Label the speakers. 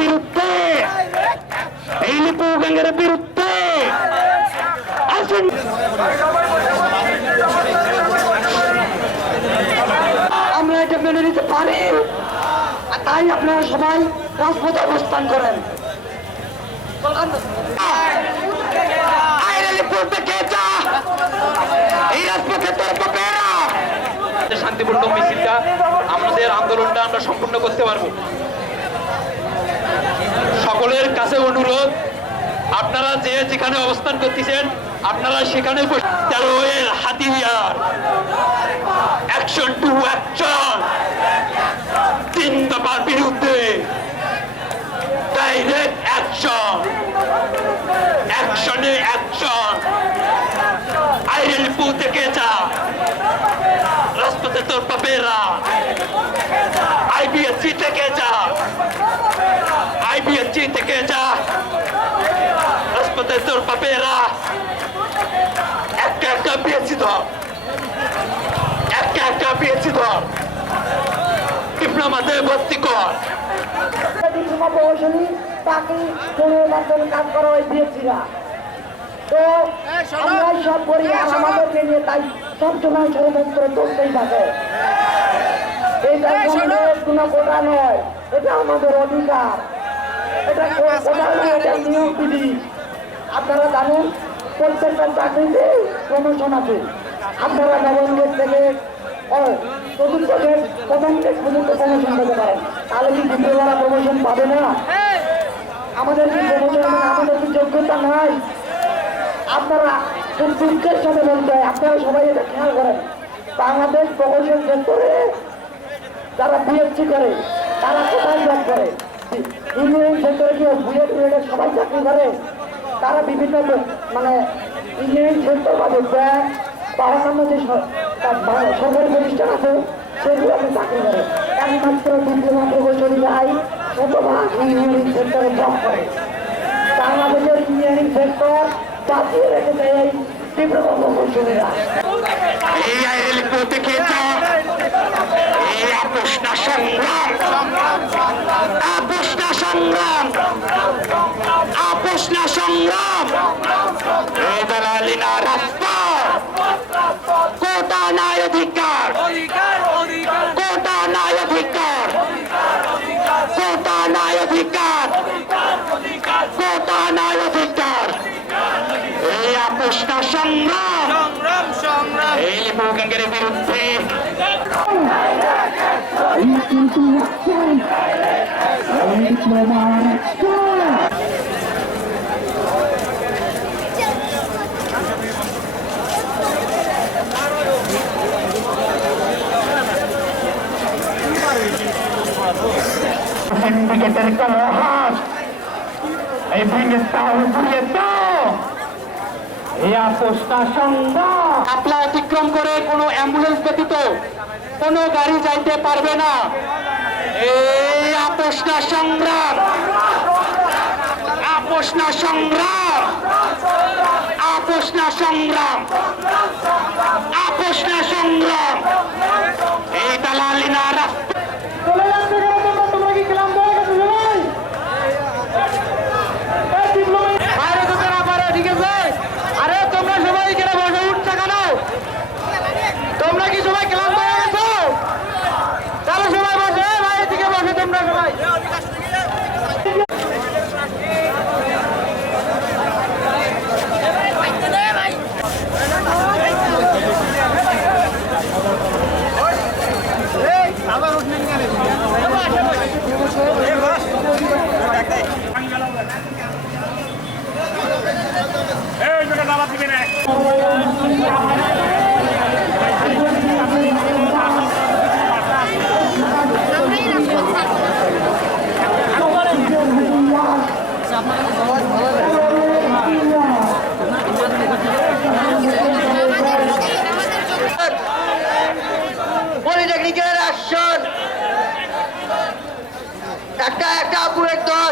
Speaker 1: বিরুদ্ধে এই লিপু আমরা এটা মেনে নিতে পারি। তাই আপনারা সবাই রাজপথে অবস্থান করেন আইরে লিপুর থেকে যা এই রাজপথে তোর বাপেরা
Speaker 2: শান্তিপূর্ণ মিছিলটা, আমাদের আন্দোলনটা আমরা সম্পূর্ণ করতে পারব। সকলের কাছে অনুরোধ, আপনারা যে যেখানে অবস্থান করতেছেন, আপনারা সেখানে বসে- তেরো এর হাতিয়ার অ্যাকশন টু অ্যাকশন তিন বিরুদ্ধে ডাইরেক্ট অ্যাকশন অ্যাকশনে অ্যাকশন আইরেল পু থেকে যা রাজপথে তোর বাপেরা আইবিএসসি থেকে যা আইবিএসসি থেকে যা রাজপথে তোর বাপেরা একটা একটা বিএসসি ধর একটা বিএসসি ধর ডিপ্লোমাতে ভর্তি কর।
Speaker 3: ডিপ্লোমা প্রকৌশলী তাকে পনেরো মাসের কাজ করা হয় দিয়েছিলাম তো আমরা সব করি আর আমাদেরকে নিয়ে তাই সবসময় ষড়যন্ত্র চলতেই থাকে। এটা আমাদের কোনো কোটা নয়। এটা আমাদের অধিকার। এটা কোটা নয় এটা নিয়ম বিধি। আপনারা জানেন প্রত্যেকটা চাকরিতে প্রমোশন আছে। আপনারা নবম থেকে চতুর্থ গেট প্রথম গেট পর্যন্ত প্রমোশন পেতে পারেন তাহলে কি দ্বিতীয়বার প্রমোশন পাবে না আমাদের কি প্রমোশন আমাদের কি যোগ্যতা নাই আপনারা খুব দুঃখের সাথে বলতে হয় আপনারা সবাই এটা খেয়াল করেন বাংলাদেশ প্রকৌশল সেক্টরে যারা বিএসসি করে তারা কোথায় জব করে ইঞ্জিনিয়ারিং সেক্টরে কি বুয়েট বুয়েটের সবাই চাকরি করে তারা বিভিন্ন মানে ইঞ্জিনিয়ারিং সেক্টর বাদে ব্যাংক বা অন্যান্য যে তার সরকারি প্রতিষ্ঠান আছে, সেগুলো আপনি চাকরি করে। একমাত্র ডিপ্লোমা প্রকৌশলী যাই শতভাগ ইঞ্জিনিয়ারিং সেক্টরে জব করে। বাংলাদেশের ইঞ্জিনিয়ারিং সেক্টর বাঁচিয়ে রেখেছে
Speaker 1: সংগ্রাম আপোষ না সংগ্রাম এই দালালি না রাজপথ কোটা নাই অধিকার কোটা নাই অধিকার কোটা নাই অধিকার কোটা নাই অধিকার এই আপোষ না সংগ্রাম এই লিপুগাঙ্গের বিরুদ্ধে সিন্ডিকেটের কোনো হাত এই ভেঙে দাও ঘুরিয়ে দাও এই আপোষটা সংগ্রাম আপলা অতিক্রম করে কোনো অ্যাম্বুলেন্স ব্যতীত কোনো গাড়ি যাইতে পারবে না। এই আপোষনা সংগ্রাম আপোষনা সংগ্রাম আপোষনা সংগ্রাম আপোষনা সংগ্রাম। Caia
Speaker 4: Carburetor!